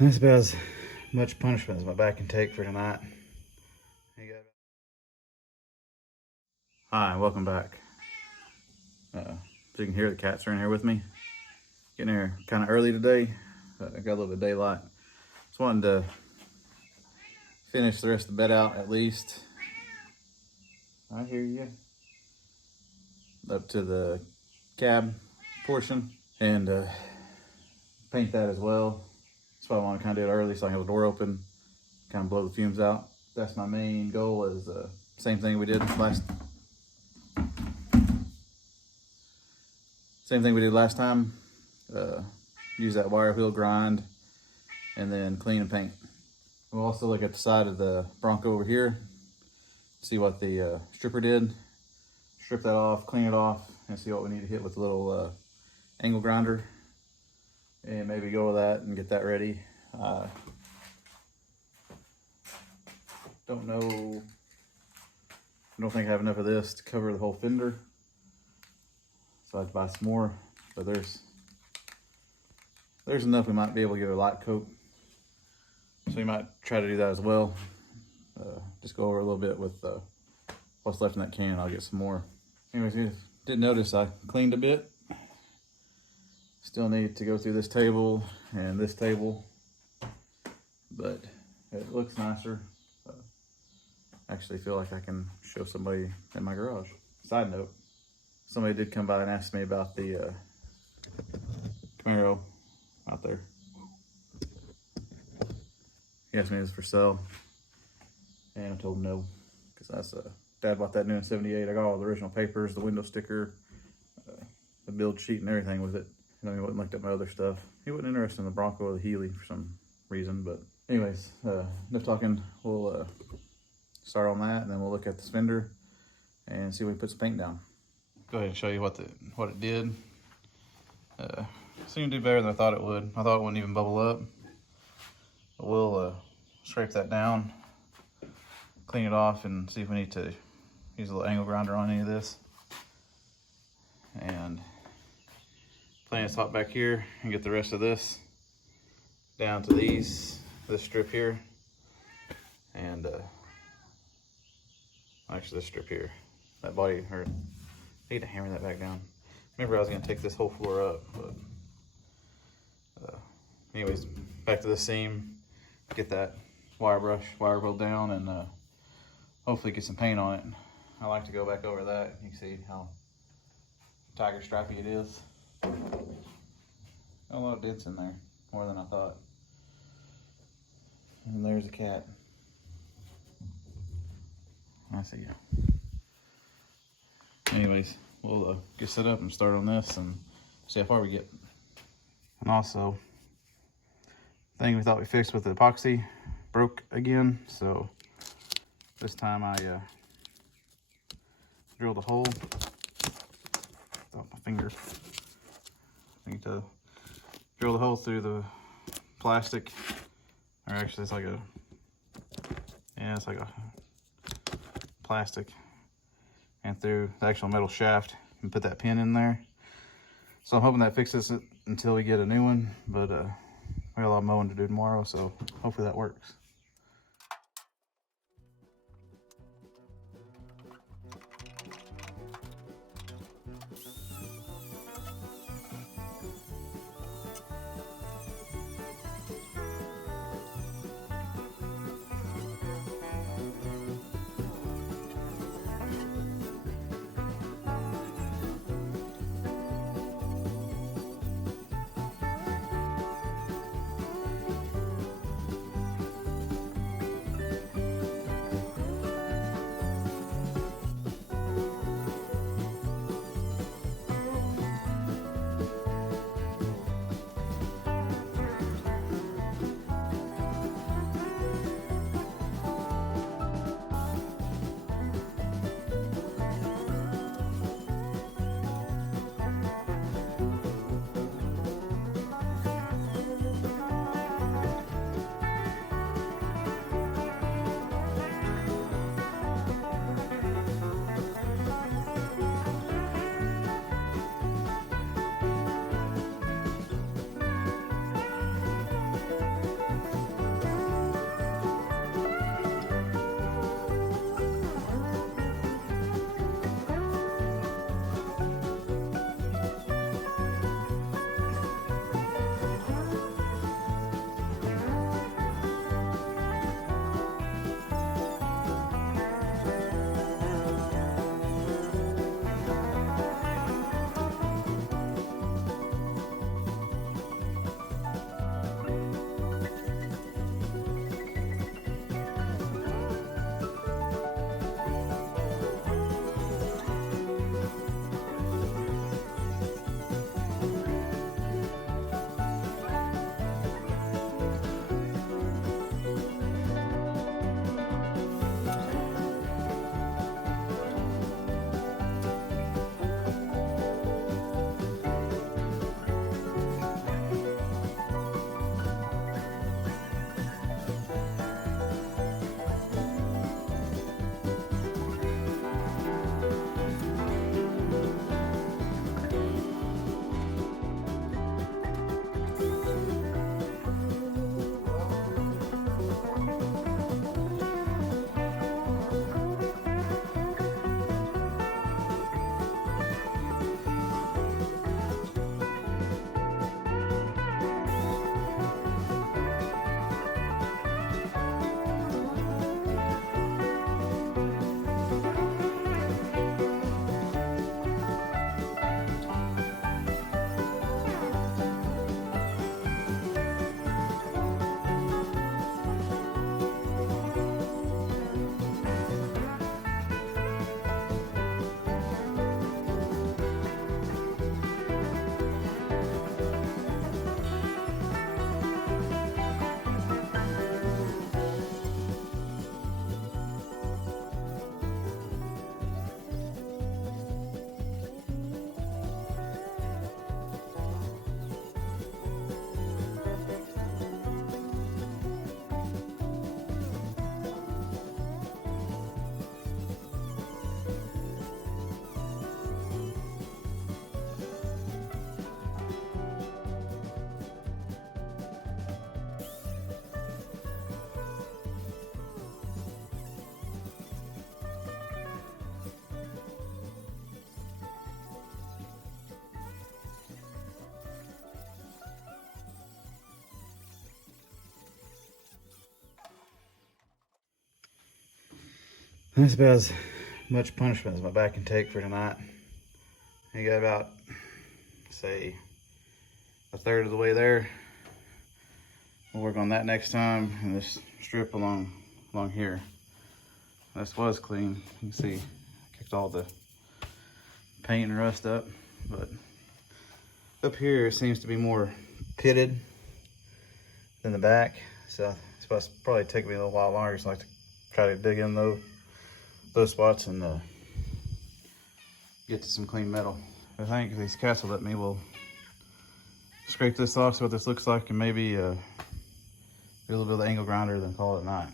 That's about as much punishment as my back can take for tonight. Hi, welcome back. So you can hear the cats are in here with me. Getting here kind of early today. I got a little bit of daylight. Just wanted to finish the rest of the bed out at least. I hear you. Up to the cab portion and paint that as well. That's why I want to kind of do it early so I can have the door open, kind of blow the fumes out. That's my main goal. Is same thing we did last time. Use that wire wheel grind and then clean and paint. We'll also look at the side of the Bronco over here, see what the stripper did. Strip that off, clean it off, and see what we need to hit with a little angle grinder. And maybe go with that and get that ready. Don't know, I don't think I have enough of this to cover the whole fender. So I have to buy some more, but there's enough we might be able to give it a light coat. So you might try to do that as well. Just go over a little bit with what's left in that can. I'll get some more. Anyways, you didn't notice I cleaned a bit. Still need to go through this table and this table, but it looks nicer. Actually feel like I can show somebody in my garage. Side note, somebody did come by and ask me about the Camaro out there. He asked me if it was for sale, and I told him no, because that's Dad bought that new in '78. I got all the original papers, the window sticker, the build sheet, and everything with it. You know, he wouldn't look at my other stuff. He wasn't interested in the Bronco or the Healy for some reason. But anyways, enough talking. We'll start on that, and then we'll look at the fender and see if we can put some paint down. Go ahead and show you what it did. Seemed to do better than I thought it would. I thought it wouldn't even bubble up. But we'll scrape that down, clean it off, and see if we need to use a little angle grinder on any of this. And plenty of top back here, and get the rest of this down to this strip here, and actually this strip here, that body, or I need to hammer that back down. Remember I was gonna take this whole floor up, but anyways, back to the seam, get that wire wheel down, and hopefully get some paint on it. I like to go back over that. You can see how tiger stripy it is. A lot of dents in there, more than I thought. And there's a cat. I see you. Anyways, we'll get set up and start on this and see how far we get. And also, the thing we thought we fixed with the epoxy broke again, so this time I drilled a hole. Off my finger. I need to drill the hole through the plastic, or actually it's like a plastic, and through the actual metal shaft, and put that pin in there. So I'm hoping that fixes it until we get a new one, but we got a lot of mowing to do tomorrow, so hopefully that works. That's about as much punishment as my back can take for tonight. You got about, say, a third of the way there. We'll work on that next time, and this strip along here. This was clean. You can see I kicked all the paint and rust up, but up here it seems to be more pitted than the back. So it's supposed to probably take me a little while longer, so I like to try to dig in those spots and get to some clean metal. I think these cats will let me, we'll scrape this off, see what this looks like, and maybe do a little bit of the angle grinder, then call it a night.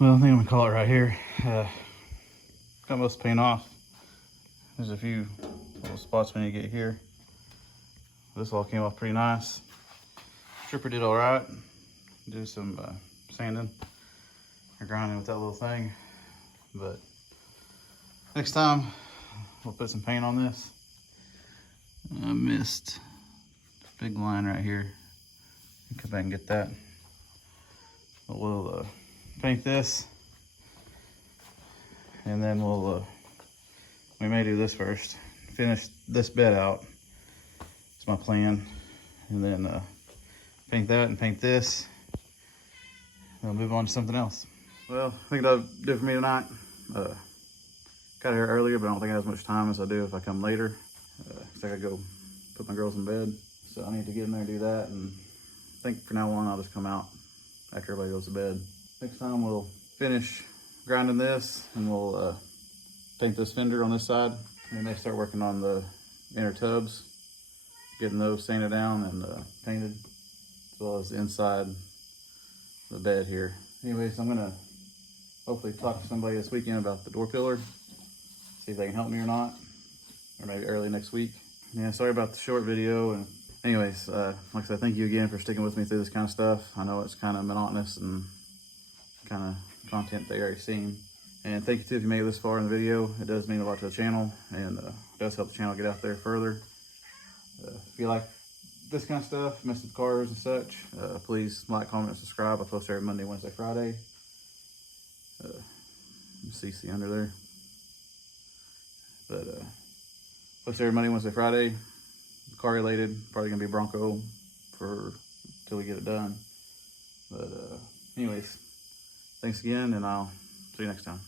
Well, I think I'm gonna call it right here. Got most of the paint off. There's a few little spots we need to get here. This all came off pretty nice. Stripper did all right. Do some sanding or grinding with that little thing. But next time, we'll put some paint on this. I missed a big line right here. Come back and get that. But we'll paint this, and then we may do this first. Finish this bed out. It's my plan, and then paint that and paint this. I'll move on to something else. Well, I think that'll do it for me tonight. Got here earlier, but I don't think I have as much time as I do if I come later. So I gotta go put my girls in bed. So I need to get in there and do that. And I think for now on, I'll just come out after everybody goes to bed. Next time we'll finish grinding this, and we'll paint this fender on this side. And then start working on the inner tubs, getting those sanded down and painted, as well as the inside the bed here. Anyways, I'm gonna hopefully talk to somebody this weekend about the door pillar, see if they can help me or not, or maybe early next week. Yeah, sorry about the short video. And anyways, like I said, thank you again for sticking with me through this kind of stuff. I know it's kind of monotonous and kind of content they already seen. And thank you too if you made it this far in the video. It does mean a lot to the channel, and does help the channel get out there further. If you like this kind of stuff, mess with cars and such, please like, comment, and subscribe. I post every Monday, Wednesday, Friday. CC under there. But post every Monday, Wednesday, Friday. Car related, probably gonna be Bronco till we get it done. But anyways, thanks again, and I'll see you next time.